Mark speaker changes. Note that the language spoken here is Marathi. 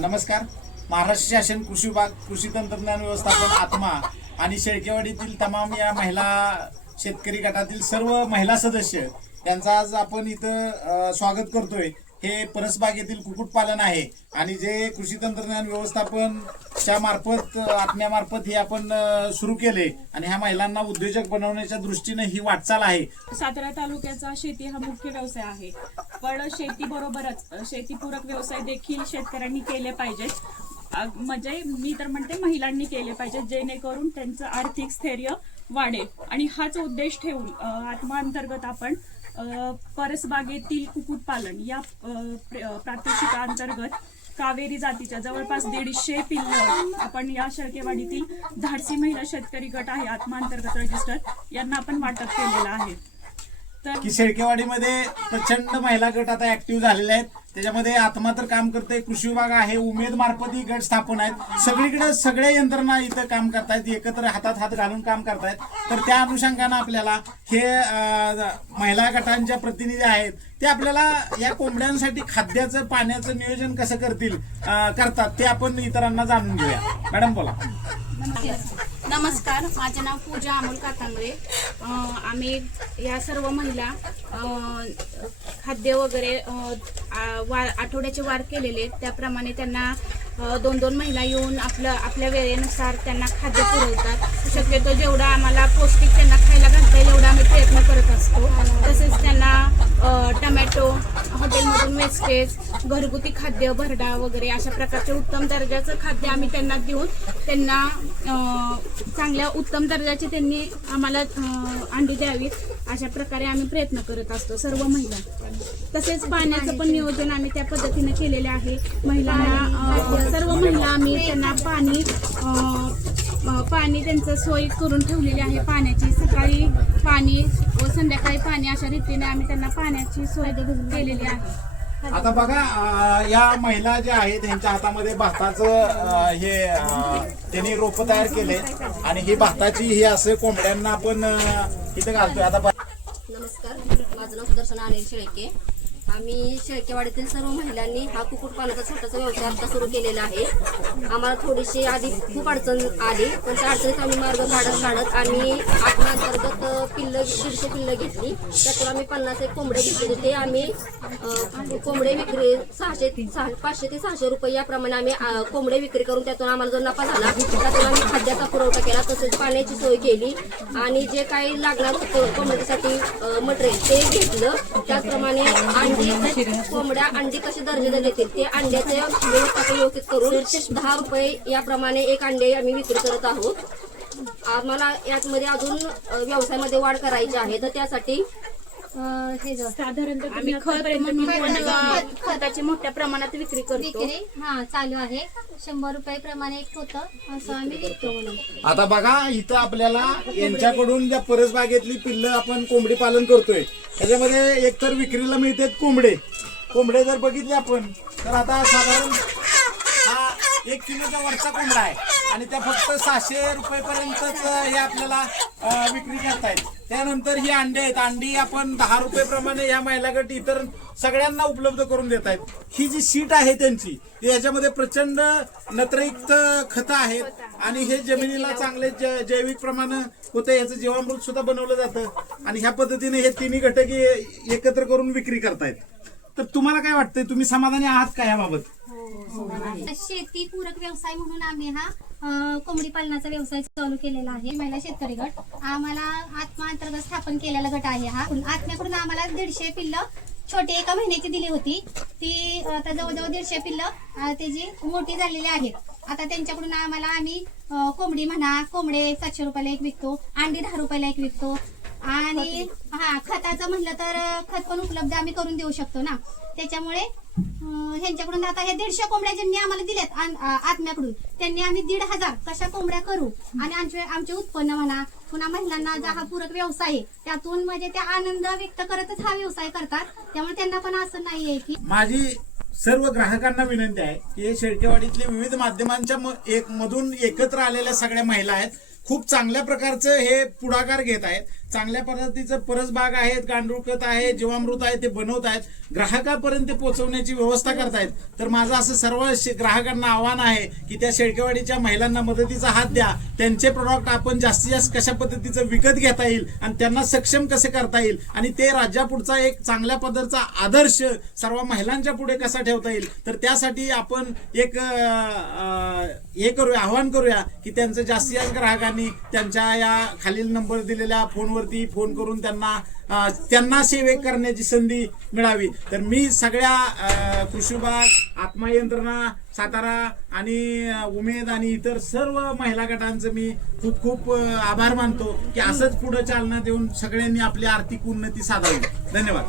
Speaker 1: नमस्कार. महाराष्ट्र शासन कृषी विभाग कृषी तंत्रज्ञान व्यवस्थापन आत्मा आणि शेळकेवाडीतील तमाम या महिला शेतकरी गटातील सर्व महिला सदस्य त्यांचा आज आपण इथं स्वागत करतोय. हे परसबागेतील कुक्कुटपालन आहे. आणि जे कृषी तंत्रज्ञान व्यवस्थापनच्या मार्फत आत्म्यामार्फत हे आपण सुरू केले. आणि ह्या महिलांना उद्योजक बनवण्याच्या दृष्टीने ही वाटचाल आहे.
Speaker 2: सातारा तालुक्याचा शेती हा मुख्य व्यवसाय आहे. पण शेती बरोबरच शेतीपूरक व्यवसाय देखील शेतकऱ्यांनी केले पाहिजेत. म्हणजे मी तर म्हणते महिलांनी केले पाहिजेत जेणेकरून त्यांचं आर्थिक स्थैर्य वाढेल. आणि हाच उद्देश ठेवून अ, आत्मा अंतर्गत आपण परसबागेतील कुक्कुटपालन या अ, प्रात्यक्षिकांतर्गत कावेरी जातीच्या जवळपास दीडशे पिल्ल आपण या शेळकेवाडीतील धाडसी महिला शेतकरी गट आहे आत्मांतर्गत रजिस्टर यांना आपण वाटप केलेलं आहे. तर
Speaker 1: शेळकेवाडीमध्ये प्रचंड महिला गट आता ऍक्टिव्ह झालेले आहेत. त्याच्यामध्ये आत्मा तर काम करते कृषी विभाग आहे उमेद मार्फत ही गट स्थापन आहेत. सगळीकडे सगळ्या यंत्रणा इथं काम करतायत एकत्र हातात हात घालून काम करतायत. तर त्या अनुषंगानं आपल्याला हे महिला गटांच्या प्रतिनिधी आहेत ते आपल्याला या कोंबड्यांसाठी खाद्याचं पाण्याचं नियोजन कसं करतील करतात ते आपण इतरांना जाणून घेऊया. मॅडम बोला.
Speaker 3: नमस्कार माझे नाव पूजा अमोल कातांबरे आम्ही या सर्व महिला खाद्य वगैरे वार आठवड्याचे वार केलेले आहेत. त्याप्रमाणे त्यांना दोन दोन महिला येऊन आपलं आपल्या वेळेनुसार त्यांना खाद्य पुरवतात. शक्यतो जेवढा आम्हाला पौष्टिक त्यांना खायला घालता येईल एवढा आम्ही प्रयत्न करत असतो. तसेच त्यांना टमॅटो हॉटेलमधून वेस्टेज घरगुती खाद्य भरडा वगैरे अशा प्रकारचे उत्तम दर्जाचं खाद्य आम्ही त्यांना देऊन त्यांना चांगल्या उत्तम दर्जाची त्यांनी आम्हाला अंडी द्यावीत अशा प्रकारे आम्ही प्रयत्न करत असतो सर्व महिला. तसेच पाण्याचं पण नियोजन आम्ही त्या पद्धतीने केलेले आहे. महिलांना सर्व महिला आम्ही त्यांना पाणी पाणी त्यांचं सोय करून ठेवलेली आहे. पाण्याची सकाळी पाणी व संध्याकाळी पाणी अशा रीतीने आम्ही त्यांना पाण्याची सोय केलेली आहे.
Speaker 1: आता बघा अं, या महिला ज्या आहेत त्यांच्या हातामध्ये भाताचं अं, हे अं, त्यांनी रोप तयार केले. आणि ही भाताची ही असं कोंबड्यांना आपण अं, इथं घालतोय. आता बघा.
Speaker 4: नमस्कार. माझं नाव सुदर्शन अनिल शेळके. आम्ही शेळकेवाडीतील सर्व महिलांनी हा कुक्कुटपालनाचा छोटासा व्यवसाय आता सुरू केलेला आहे. आम्हाला थोडीशी आधी खूप अडचण आली पण त्या अडचणीत आम्ही मार्ग काढत काढत आम्ही आत्मांतर्गत पिल्लं दीडशे पिल्लं घेतली. त्यातून आम्ही पन्नास एक कोंबडे घेतले. ते आम्ही कोंबडे विक्री सहाशे सहा पाचशे ते सहाशे रुपये याप्रमाणे आम्ही कोंबडे विक्री करून त्यातून आम्हाला जो नफा झाला त्यातून आम्ही खाद्याचा पुरवठा केला तसेच पाण्याची सोय केली. आणि जे काही लागणार होतं कोंबडीसाठी मटेरियल ते घेतलं. त्याचप्रमाणे कोंबड्या अंडी कशी दर्जेदार देतील? ते अंड्याचे व्यवस्थापन व्यवस्थित करून दहा रुपये याप्रमाणे एक अंडे आम्ही विक्री करत आहोत. आम्हाला यामध्ये अजून व्यवसायामध्ये वाढ करायची आहे तर त्यासाठी अ, हे ज-
Speaker 3: आम्ही खत? खताची मोठ्या प्रमाणात विक्री करतो.
Speaker 4: विक्री हा चालू आहे. शंभर रुपये प्रमाणे एक होतं. असं आम्ही विकतो म्हणून.
Speaker 1: आता बघा इथं आपल्याला यांच्याकडून ज्या परसबागेतली पिल्लं आपण कोंबडी पालन करतोय त्याच्यामध्ये एकतर विक्रीला मिळतात कोंबडे. कोंबडे जर बघितले आपण तर आता साधारण हा एक किलोचा वरचा कोंबडा आहे. आणि त्या फक्त सहाशे रुपये पर्यंतच हे आपल्याला अं, विक्री करतायत त्यानंतर ही अंडे आहेत. अंडी आपण दहा रुपये प्रमाणे या महिला गट इतर सगळ्यांना उपलब्ध करून देत आहेत. ही जी सीट आहे त्यांची याच्यामध्ये प्रचंड नत्रयुक्त खतं आहेत. आणि हे जमिनीला चांगले जैविक प्रमाण होतं. याचं जीवामृत सुद्धा बनवलं जातं. आणि ह्या पद्धतीने हे तिन्ही घटक एकत्र करून विक्री करतायत. तर तुम्हाला काय वाटतंय? तुम्ही समाधानी आहात का याबाबत हो,
Speaker 5: शेती पूरक व्यवसाय म्हणून आम्ही हा कोंबडी पालनाचा व्यवसाय चालू केलेला आहे महिला शेतकरी गट. आम्हाला आत्मा अंतर्गत स्थापन केलेला गट आहे हा. आत्म्याकडून आम्हाला दीडशे पिल्लं छोटी एका महिन्याची दिली होती. ती आता जवळजवळ दीडशे पिल्लं त्याची मोठी झालेली आहेत. आता त्यांच्याकडून आम्हाला आम्ही कोंबडी म्हणा कोंबडे सातशे रुपयाला एक विकतो अंडी दहा रुपयाला एक विकतो. आणि हा खताचं म्हणलं तर खत पण उपलब्ध आम्ही करून देऊ शकतो ना. त्याच्यामुळे ह्यांच्याकडून आता हे दीडशे कोंबड्या ज्यांनी आम्हाला दिल्यात आत्म्याकडून त्यांनी आम्ही दीड हजार कशा कोंबड्या करू? आणि आमचे आमचे उत्पन्न म्हणा पुन्हा महिलांना जा हा पूरक व्यवसाय आहे त्यातून म्हणजे त्या आनंद व्यक्त करतच हा व्यवसाय करतात. त्यामुळे त्यांना पण असं नाहीये की
Speaker 1: माझी सर्व ग्राहकांना विनंती आहे की हे शेळकेवाडीतले विविध माध्यमांच्या एक मधून एकत्र आलेल्या सगळ्या महिला आहेत. खूप चांगल्या प्रकारचं हे पुढाकार घेत आहेत. चांगल्या पद्धतीचं परसबाग आहेत गांडूळ खत आहे जीवामृत आहे ते बनवत आहेत. ग्राहकापर्यंत पोहोचवण्याची व्यवस्था करतायत तर माझं असं सर्व ग्राहकांना आव्हान आहे की त्या शेळकेवाडीच्या महिलांना मदतीचा हात द्या. त्यांचे प्रोडक्ट आपण जास्तीत जास्त कशा पद्धतीचं विकत घेता येईल आणि त्यांना सक्षम कसे करता येईल? आणि ते राज्यापुढचा एक चांगल्या पद्धतीचा आदर्श सर्व महिलांच्या पुढे कसा ठेवता येईल? तर त्यासाठी आपण एक हे करूया आवाहन करूया की त्यांचं जास्तीत जास्त ग्राहकांनी त्यांच्या या खालील नंबर दिलेल्या फोनवरती फोन करून त्यांना त्यांना सेवे करण्याची संधी मिळावी. तर मी सगळ्या कृषी विभाग आत्मा यंत्रणा सातारा आणि उमेद आणि इतर सर्व महिला गटांचं मी खूप खूप आभार मानतो की असंच पुढे चालना देऊन सगळ्यांनी आपली आर्थिक उन्नती साधावी. धन्यवाद.